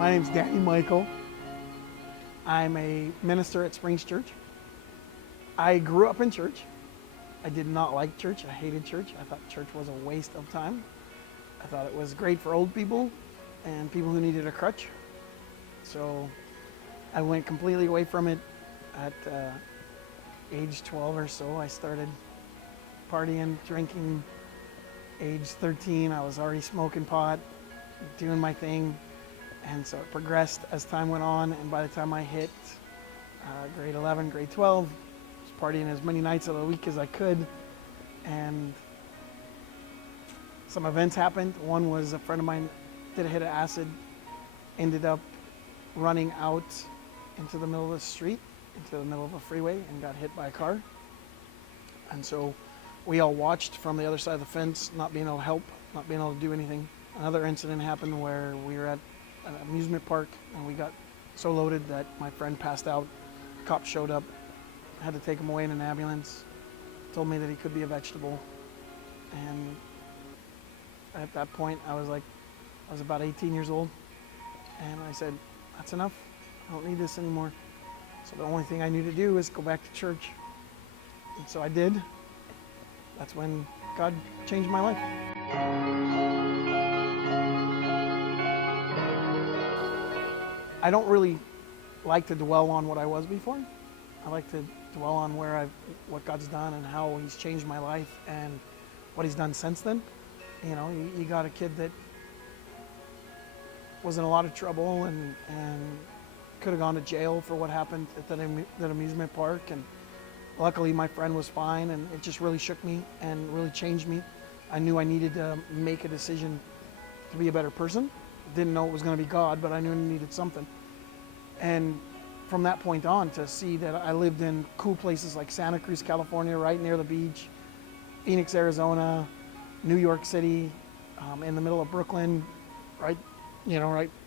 My name's Danny Michael. I'm a minister at Springs Church. I grew up in church. I did not like church. I hated church. I thought church was a waste of time. I thought it was great for old people and people who needed a crutch. So I went completely away from it at age 12 or so. I started partying, drinking. Age 13, I was already smoking pot, doing my thing. And so it progressed as time went on. And by the time I hit grade 11, grade 12, I was partying as many nights of the week as I could. And some events happened. One was a friend of mine did a hit of acid, ended up running out into the middle of the street, into the middle of a freeway, and got hit by a car. And so we all watched from the other side of the fence, not being able to help, not being able to do anything. Another incident happened where we were at an amusement park and we got so loaded that my friend passed out. Cops showed up, had to take him away in an ambulance, told me that he could be a vegetable. And at that point, I was about 18 years old. And I said, that's enough. I don't need this anymore. So the only thing I knew to do was go back to church. And so I did. That's when God changed my life. I don't really like to dwell on what I was before. I like to dwell on what God's done and how He's changed my life and what He's done since then. You know, you got a kid that was in a lot of trouble and could have gone to jail for what happened at that amusement park. And luckily, my friend was fine, and it just really shook me and really changed me. I knew I needed to make a decision to be a better person. Didn't know it was going to be God, but I knew I needed something. And from that point on, to see that I lived in cool places like Santa Cruz, California, right near the beach, Phoenix, Arizona, New York City, in the middle of Brooklyn, right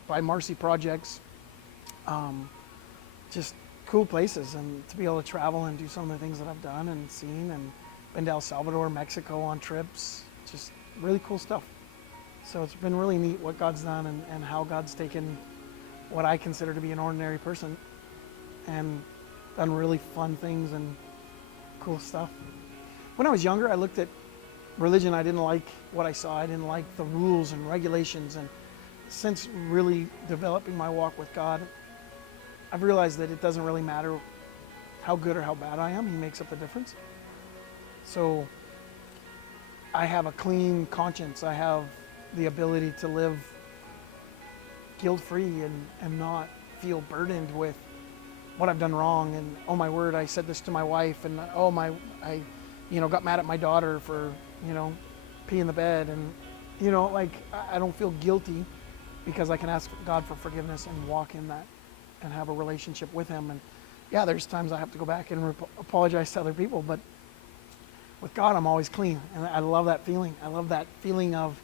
by Marcy Projects, just cool places, and to be able to travel and do some of the things that I've done and seen, and been to El Salvador, Mexico on trips, just really cool stuff. So it's been really neat what God's done and how God's taken what I consider to be an ordinary person and done really fun things and cool stuff. When I was younger, I looked at religion. I didn't like what I saw. I didn't like the rules and regulations. And since really developing my walk with God, I've realized that it doesn't really matter how good or how bad I am. He makes up the difference. So I have a clean conscience. I have the ability to live guilt-free and not feel burdened with what I've done wrong. And oh my word, I said this to my wife, and I got mad at my daughter for peeing the bed, and I don't feel guilty because I can ask God for forgiveness and walk in that and have a relationship with Him. And yeah, there's times I have to go back and apologize to other people, but with God, I'm always clean. And I love that feeling. I love that feeling of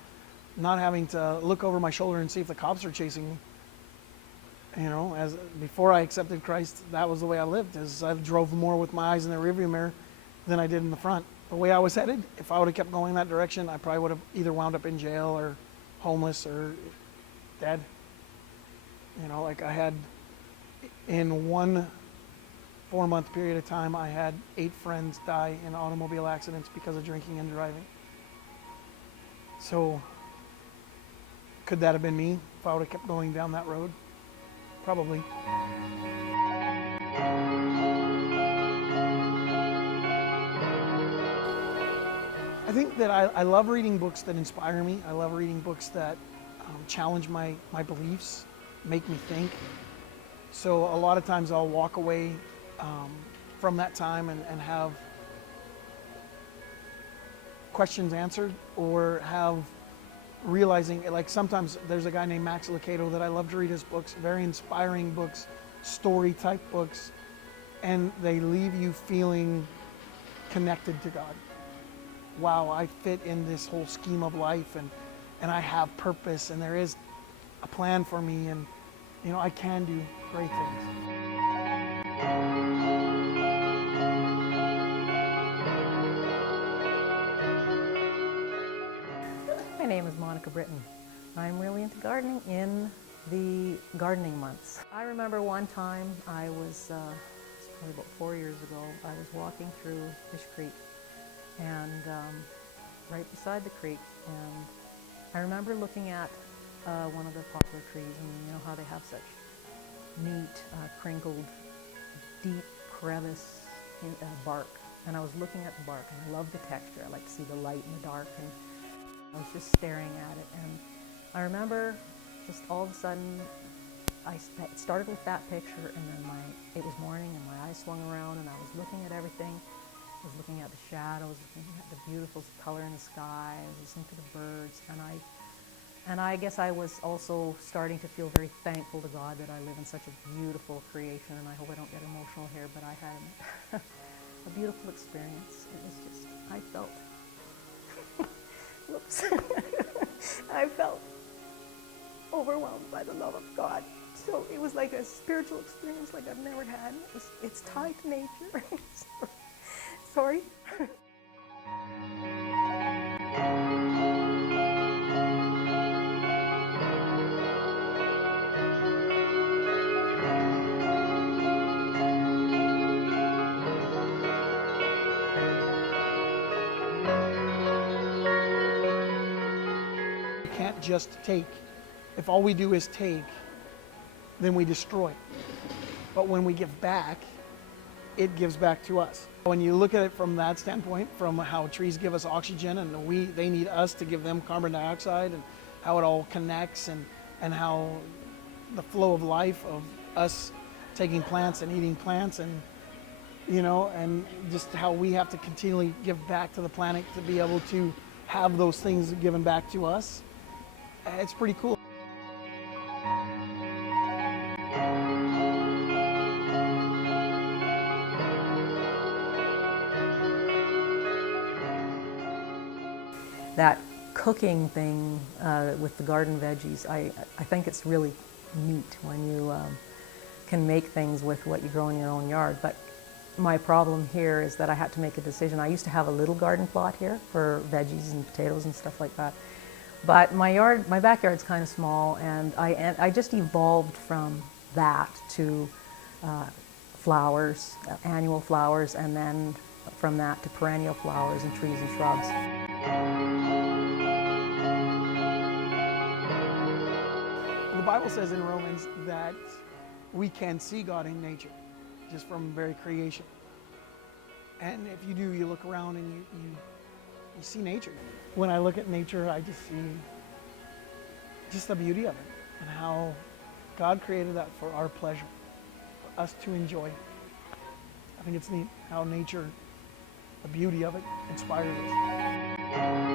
not having to look over my shoulder and see if the cops are chasing me. As before I accepted Christ, that was the way I lived. As I drove more with my eyes in the rearview mirror than I did in the front. The way I was headed, if I would have kept going that direction, I probably would have either wound up in jail or homeless or dead. I had, in one 4-month period of time, I had 8 friends die in automobile accidents because of drinking and driving. So could that have been me if I would have kept going down that road? Probably. I think that I love reading books that inspire me. I love reading books that challenge my beliefs, make me think. So a lot of times I'll walk away from that time and have questions answered, or have realizing, like sometimes there's a guy named Max Lucado that I love to read his books, very inspiring books, story type books, and they leave you feeling connected to God. Wow, I fit in this whole scheme of life, and I have purpose, and there is a plan for me, and I can do great things. My name is Monica Britton. I'm really into gardening in The gardening months. I remember one time I was, it's probably about 4 years ago, I was walking through Fish Creek and right beside the creek, and I remember looking at one of the poplar trees, and you know how they have such neat, crinkled, deep crevice in bark. And I was looking at the bark, and I love the texture. I like to see the light in the dark, and I was just staring at it. And I remember just all of a sudden, it started with that picture, and then it was morning, and my eyes swung around, and I was looking at everything. I was looking at the shadows, looking at the beautiful color in the sky, I was listening to the birds, and I guess I was also starting to feel very thankful to God that I live in such a beautiful creation, and I hope I don't get emotional here, but I had a beautiful experience. It was just, I felt, whoops, I felt overwhelmed by the love of God. So it was like a spiritual experience like I've never had. It's tied to nature. Sorry. You can't just take. If all we do is take, then we destroy. But when we give back, it gives back to us. When you look at it from that standpoint, from how trees give us oxygen and they need us to give them carbon dioxide, and how it all connects, and how the flow of life of us taking plants and eating plants, and and just how we have to continually give back to the planet to be able to have those things given back to us. It's pretty cool. That cooking thing with the garden veggies, I think it's really neat when you can make things with what you grow in your own yard. But my problem here is that I had to make a decision. I used to have a little garden plot here for veggies and potatoes and stuff like that. But my backyard's kind of small, and I just evolved from that to flowers, annual flowers, and then from that to perennial flowers and trees and shrubs. The Bible says in Romans that we can see God in nature, just from very creation. And if you do, you look around and you see nature. When I look at nature, I just see just the beauty of it, and how God created that for our pleasure, for us to enjoy. I think it's neat how nature, the beauty of it, inspires us.